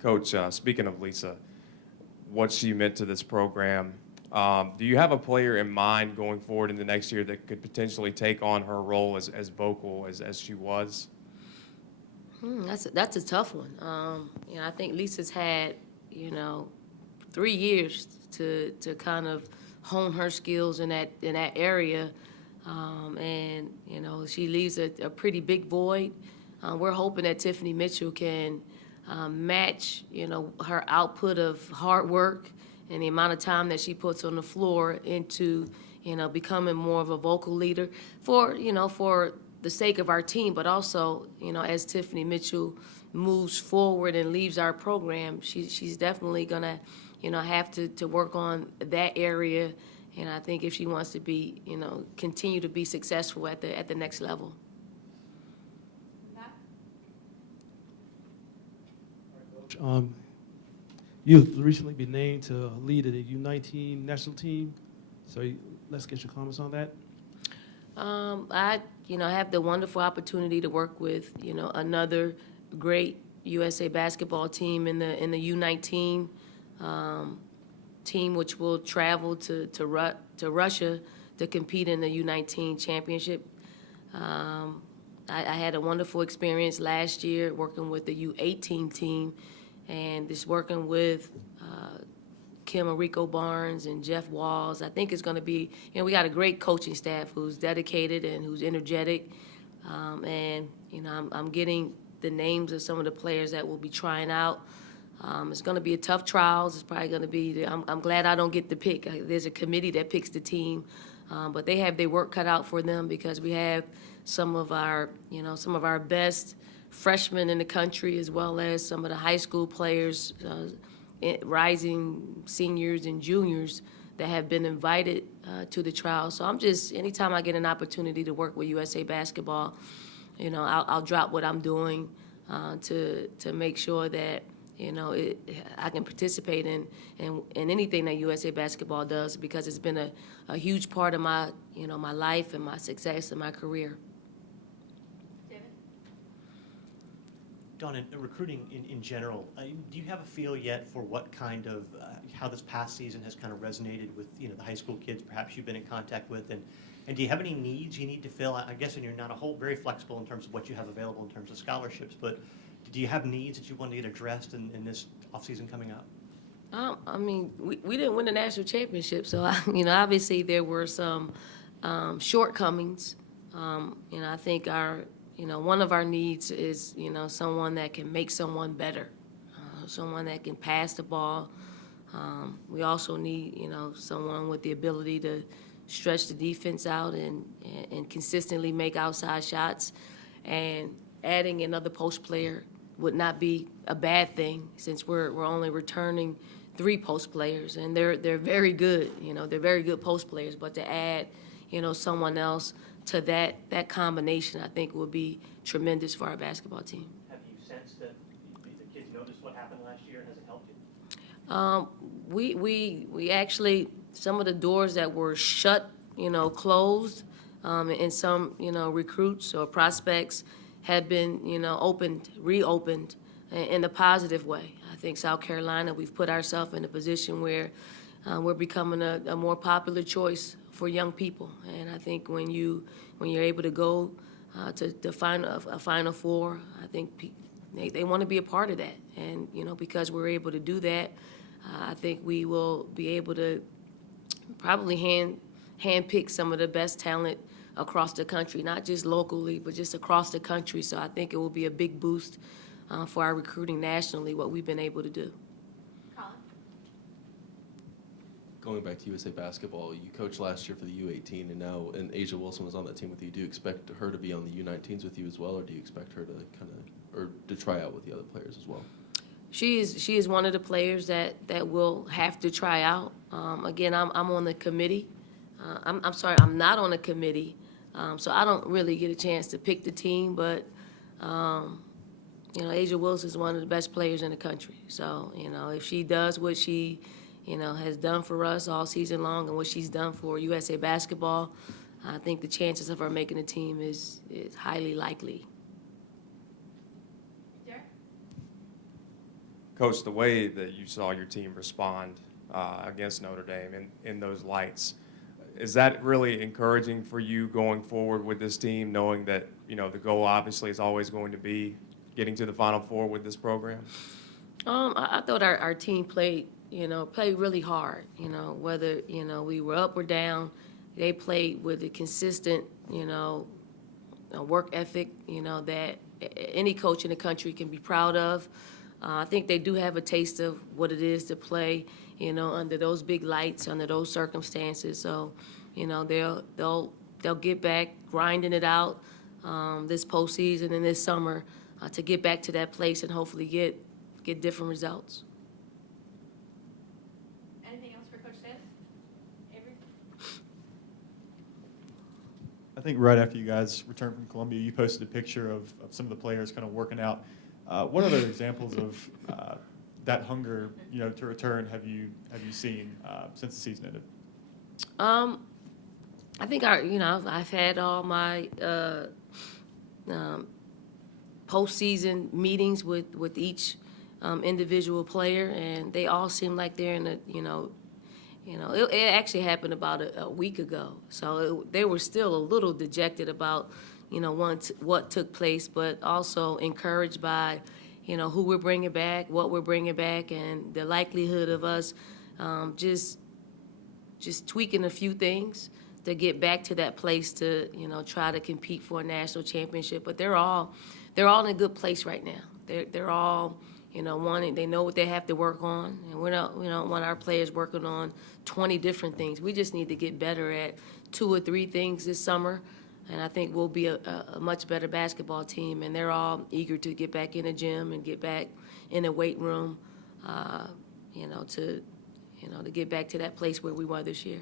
Coach, speaking of Lisa, what she meant to this program, do you have a player in mind going forward in the next year that could potentially take on her role as vocal as she was? That's a tough one. I think Lisa's had, 3 years to kind of hone her skills in that area, and she leaves a pretty big void. We're hoping that Tiffany Mitchell can match, her output of hard work and the amount of time that she puts on the floor into, becoming more of a vocal leader for the sake of our team, but also, as Tiffany Mitchell moves forward and leaves our program, she's definitely gonna, have to work on that area. And I think if she wants to be, continue to be successful at the next level. You've recently been named to lead the U19 national team, so let's get your comments on that. I have the wonderful opportunity to work with, another great USA basketball team in the U19 team, which will travel to Russia to compete in the U19 championship. I had a wonderful experience last year working with the U18 team, and just working with Kim Enrico Barnes and Jeff Walls. I think it's going to be, we got a great coaching staff who's dedicated and who's energetic. And, I'm getting the names of some of the players that will be trying out. It's going to be a tough trials. It's probably going to be, I'm glad I don't get the pick. There's a committee that picks the team. But they have their work cut out for them because we have some of our best freshmen in the country, as well as some of the high school players, rising seniors and juniors that have been invited to the trial. So anytime I get an opportunity to work with USA Basketball, I'll drop what I'm doing to make sure that, I can participate in anything that USA Basketball does, because it's been a huge part of my, my life and my success and my career. Dawn, in recruiting in general, do you have a feel yet for what kind of, how this past season has kind of resonated with, the high school kids perhaps you've been in contact with, and do you have any needs you need to fill? I guess you're not very flexible in terms of what you have available in terms of scholarships, but do you have needs that you want to get addressed in this offseason coming up? We didn't win the national championship, so, obviously there were some shortcomings. I think one of our needs is, someone that can make someone better, someone that can pass the ball. We also need, someone with the ability to stretch the defense out and consistently make outside shots. And adding another post player would not be a bad thing, since we're only returning 3 post players, and they're very good. They're very good post players. But to add, someone else to that combination, I think will be tremendous for our basketball team. Have you sensed that the kids noticed what happened last year, and has it helped you? We actually, some of the doors that were shut, closed, and some, recruits or prospects had been, reopened in a positive way. I think South Carolina, we've put ourselves in a position where we're becoming a more popular choice for young people. And I think when you're able to go to find a Final Four, I think they want to be a part of that. And, because we're able to do that, I think we will be able to probably handpick some of the best talent across the country, not just locally, but just across the country. So I think it will be a big boost for our recruiting nationally, what we've been able to do. Going back to USA Basketball, you coached last year for the U18, and Asia Wilson was on that team with you. Do you expect her to be on the U19s with you as well, or do you expect her to try out with the other players as well? She is one of the players that will have to try out. Again, I'm on the committee. I'm sorry, I'm not on the committee, so I don't really get a chance to pick the team. But Asia Wilson is one of the best players in the country. So if she does what she has done for us all season long and what she's done for USA Basketball, I think the chances of her making the team is highly likely. Coach, the way that you saw your team respond against Notre Dame in those lights, is that really encouraging for you going forward with this team, knowing that, you know, the goal obviously is always going to be getting to the Final Four with this program? I thought our team played really hard, whether, we were up or down. They played with a consistent, a work ethic, that any coach in the country can be proud of. I think they do have a taste of what it is to play, under those big lights, under those circumstances. So, they'll get back grinding it out this postseason and this summer to get back to that place and hopefully get different results. Anything else for Coach Staley? Avery? I think right after you guys returned from Columbia, you posted a picture of some of the players kind of working out. What other examples of that hunger, to return have you seen since the season ended? I think I've had all my postseason meetings with each individual player, and they all seem like they're in it actually happened about a week ago, so they were still a little dejected about what took place, but also encouraged by who we're bringing back, what we're bringing back, and the likelihood of us just tweaking a few things to get back to that place to try to compete for a national championship. But they're all in a good place right now. They're all wanting. They know what they have to work on, and we don't want our players working on 20 different things. We just need to get better at 2 or 3 things this summer, and I think we'll be a much better basketball team. And they're all eager to get back in the gym and get back in the weight room, to get back to that place where we were this year.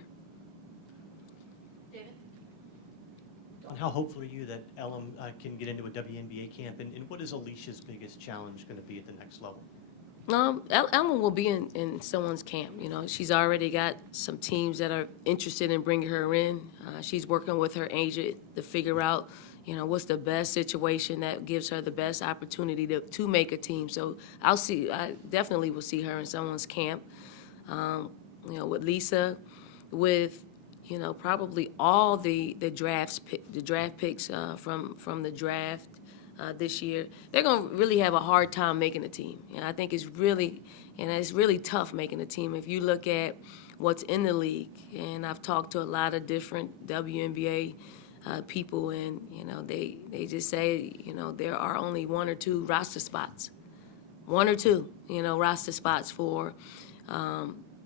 David? On how hopeful are you that Elam can get into a WNBA camp, and what is Alicia's biggest challenge going to be at the next level? Ellen will be in someone's camp. She's already got some teams that are interested in bringing her in. She's working with her agent to figure out, what's the best situation that gives her the best opportunity to make a team. So I definitely will see her in someone's camp. With Lisa, with probably all the draft picks from the draft this year, they're going to really have a hard time making a team. I think it's really tough making a team. If you look at what's in the league, and I've talked to a lot of different WNBA people, and they just say there are only 1 or 2 roster spots, 1 or 2 roster spots for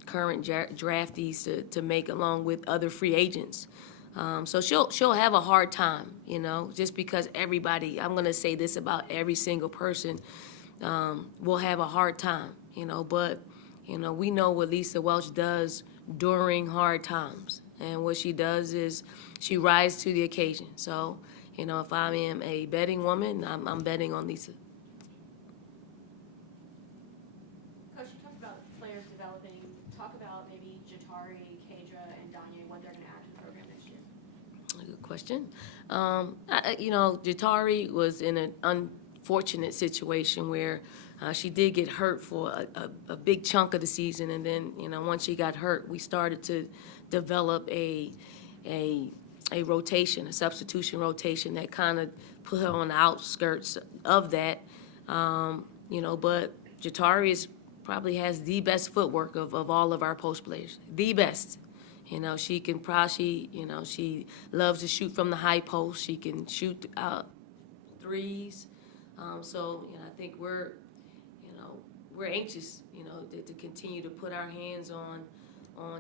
current draftees to make, along with other free agents. So she'll have a hard time, just because everybody, I'm going to say this about every single person, will have a hard time, but, we know what Lisa Welch does during hard times. And what she does is she rises to the occasion. So, if I am a betting woman, I'm betting on Lisa. Coach, you talked about players developing. Talk about maybe Jatari, Kadra, and Danye, what they're going to add to the program next year. Good question. Jatari was in an unfortunate situation where she did get hurt for a big chunk of the season, and then once she got hurt, we started to develop a rotation, a substitution rotation that kind of put her on the outskirts of that. But Jatari probably has the best footwork of all of our post players, the best. She can probably, she loves to shoot from the high post. She can shoot threes. So I think we're anxious, to continue to put our hands on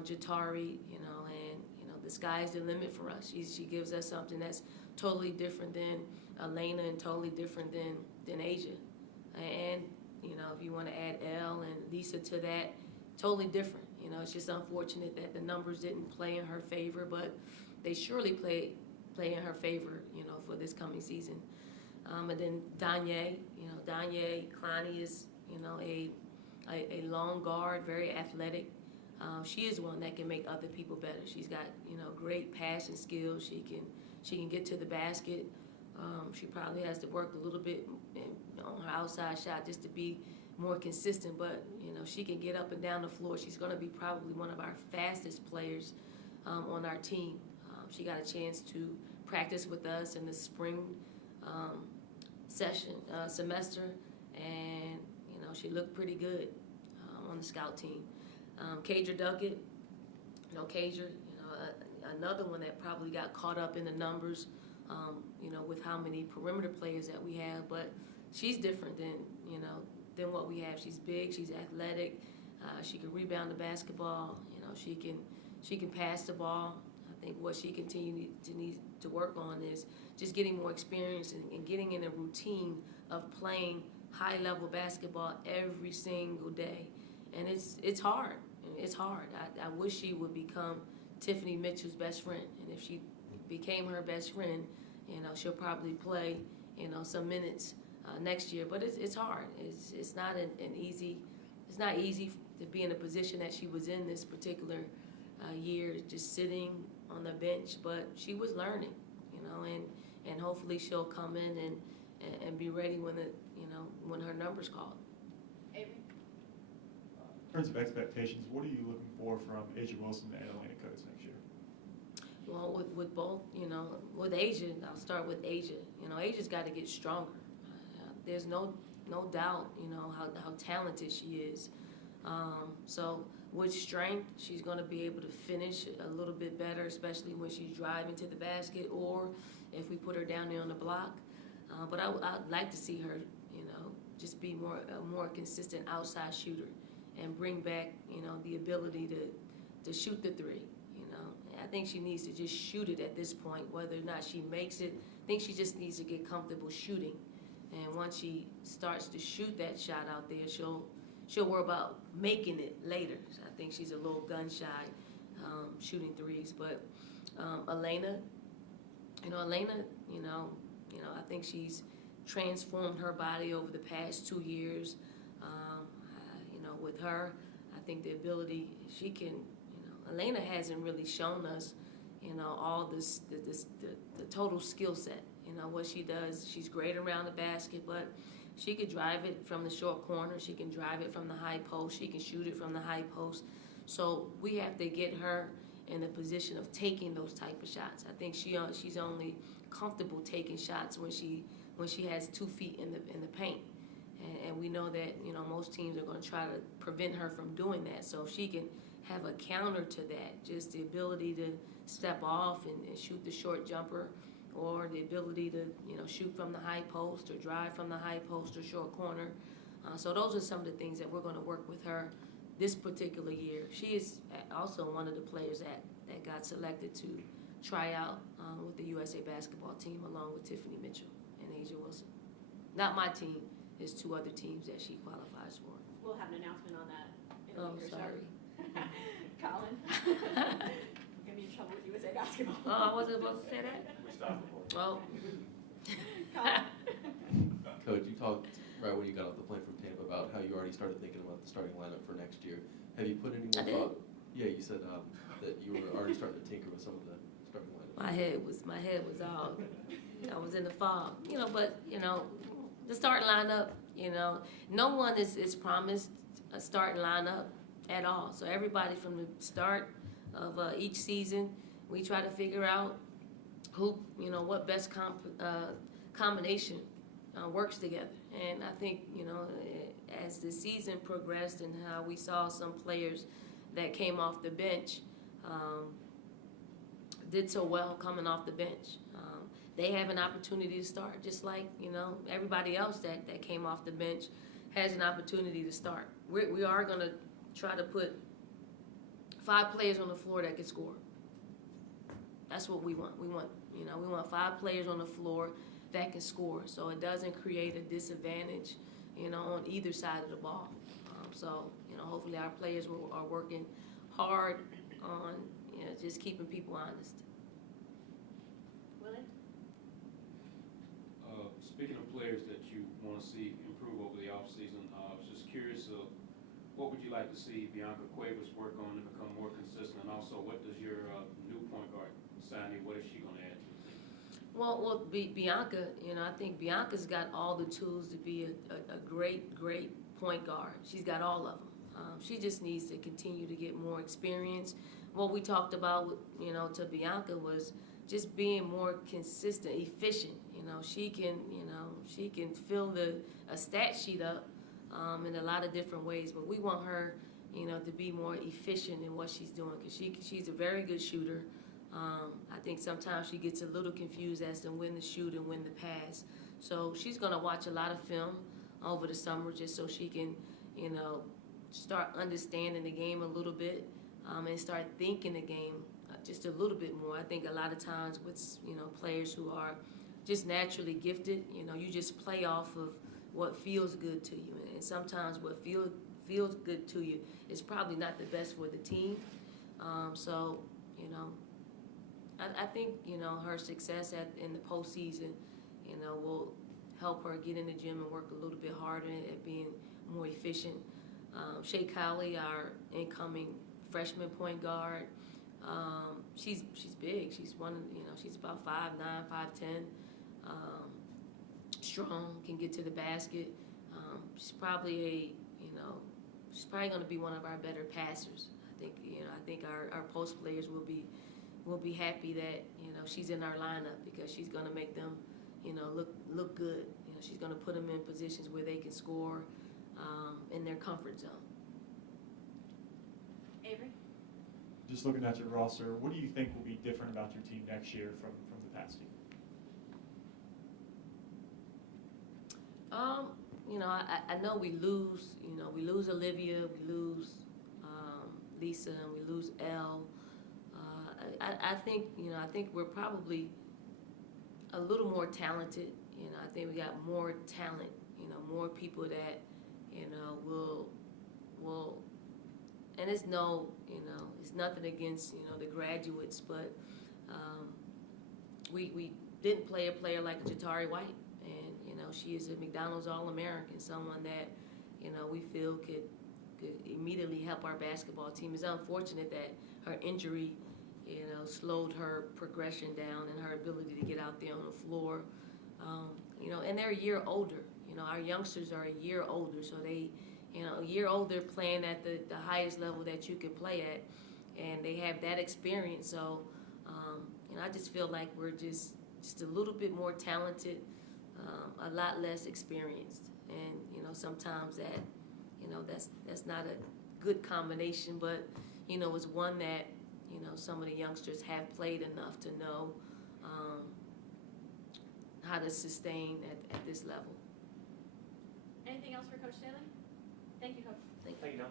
Jatari, and the sky's the limit for us. She gives us something that's totally different than Elena and totally different than Asia. And, if you want to add Elle and Lisa to that, totally different. It's just unfortunate that the numbers didn't play in her favor, but they surely play in her favor, for this coming season. And then Danye, Danye Clowney is, a long guard, very athletic. She is one that can make other people better. She's got, great passing skills. She can get to the basket. She probably has to work a little bit on her outside shot just to be more consistent, but, she can get up and down the floor. She's gonna be probably one of our fastest players on our team. She got a chance to practice with us in the spring semester, and, she looked pretty good on the scout team. Kadra Duckett, Kadra, another one that probably got caught up in the numbers, with how many perimeter players that we have, but she's different than what we have. She's big, she's athletic, she can rebound the basketball, she can pass the ball. I think what she needs to work on is just getting more experience and getting in a routine of playing high-level basketball every single day. And it's hard. It's hard. I wish she would become Tiffany Mitchell's best friend. And if she became her best friend, she'll probably play, some minutes next year. But it's hard. It's not it's not easy to be in a position that she was in this particular year, just sitting on the bench. But she was learning, and hopefully she'll come in and be ready when her number's called. Avery? In terms of expectations, what are you looking for from Asia Wilson and Elena Coates next year? Well, with both, with Asia, I'll start with Asia. Asia's got to get stronger. There's no doubt, how talented she is. So with strength, she's going to be able to finish a little bit better, especially when she's driving to the basket or if we put her down there on the block. But I'd like to see her, just be a more consistent outside shooter and bring back, the ability to shoot the three. I think she needs to just shoot it at this point, whether or not she makes it. I think she just needs to get comfortable shooting. And once she starts to shoot that shot out there, she'll worry about making it later. So I think she's a little gun shy shooting threes. But Elena, I think she's transformed her body over the past 2 years. With her, I think the ability she can. Elena hasn't really shown us, all the total skill set. What she does. She's great around the basket, but she could drive it from the short corner. She can drive it from the high post. She can shoot it from the high post. So we have to get her in a position of taking those type of shots. I think she's only comfortable taking shots when she has 2 feet in the paint. And we know that, most teams are going to try to prevent her from doing that. So if she can have a counter to that, just the ability to step off and shoot the short jumper, or the ability to, shoot from the high post or drive from the high post or short corner. So those are some of the things that we're going to work with her this particular year. She is also one of the players that got selected to try out with the USA basketball team along with Tiffany Mitchell and Asia Wilson. Not my team. There's 2 other teams that she qualifies for. We'll have an announcement on that in a week or so. Sorry. Colin? I'm gonna be in trouble with USA basketball. Oh, I wasn't supposed to say that? Oh. Colin? Coach, you talked right when you got off the plane from Tampa about how you already started thinking about the starting lineup for next year. Have you put any more thought? Yeah, you said that you were already starting to tinker with some of the starting lineup. My head was all, I was in the fog, but, the starting lineup, no one is promised a starting lineup at all. So everybody from the start of each season, we try to figure out who, what best combination works together. And I think, as the season progressed and how we saw some players that came off the bench did so well coming off the bench. They have an opportunity to start, just like, everybody else that came off the bench has an opportunity to start. We are going to try to put 5 players on the floor that can score. That's what we want. We want 5 players on the floor that can score, so it doesn't create a disadvantage, on either side of the ball. So, hopefully our players are working hard on, just keeping people honest. Willie? Speaking of players that you want to see improve over the offseason, I was just curious, what would you like to see Bianca Cuevas work on to become more consistent? And also, what does your new point guard, Sani, what is she going to add to the team? Well, Bianca, I think Bianca's got all the tools to be a great point guard. She's got all of them. She just needs to continue to get more experience. What we talked about, you know, to Bianca was just being more consistent, efficient. You know, she can fill a stat sheet up in a lot of different ways, but we want her, you know, to be more efficient in what she's doing, because she's a very good shooter. I think sometimes she gets a little confused as to when to shoot and when to pass. So she's going to watch a lot of film over the summer just so she can, you know, start understanding the game a little bit and start thinking the game just a little bit more. I think a lot of times with, you know, players who are just naturally gifted, you know, you just play off of what feels good to you. And sometimes what feels good to you is probably not the best for the team. So, you know, I think, you know, her success in the postseason, you know, will help her get in the gym and work a little bit harder at being more efficient. Shay Cowley, our incoming freshman point guard, she's big. She's she's about 5'9", 5'10", strong, can get to the basket. She's probably she's probably going to be one of our better passers. I think our post players will be happy that, you know, she's in our lineup, because she's going to make them, you know, look good. You know, she's going to put them in positions where they can score in their comfort zone. Avery? Just looking at your roster, what do you think will be different about your team next year from the past year? You know, I know we lose. You know, we lose Olivia, we lose Lisa, and we lose Elle. I think we're probably a little more talented. You know, I think we got more talent. You know, more people that, you know, will. And it's it's nothing against, you know, the graduates, but we didn't play a player like Jatari White, and, you know, she is a McDonald's All-American, someone that, you know, we feel could immediately help our basketball team. It's unfortunate that her injury, you know, slowed her progression down and her ability to get out there on the floor. You know, and they're a year older. You know, our youngsters are a year older, so they, you know, a year older playing at the highest level that you could play at, and they have that experience. So, you know, I just feel like we're just a little bit more talented, a lot less experienced, and, you know, sometimes that, you know, that's not a good combination, but, you know, it's one that, you know, some of the youngsters have played enough to know how to sustain at this level. Anything else for Coach Staley? Thank you, Coach. Thank you. Thank you, Don.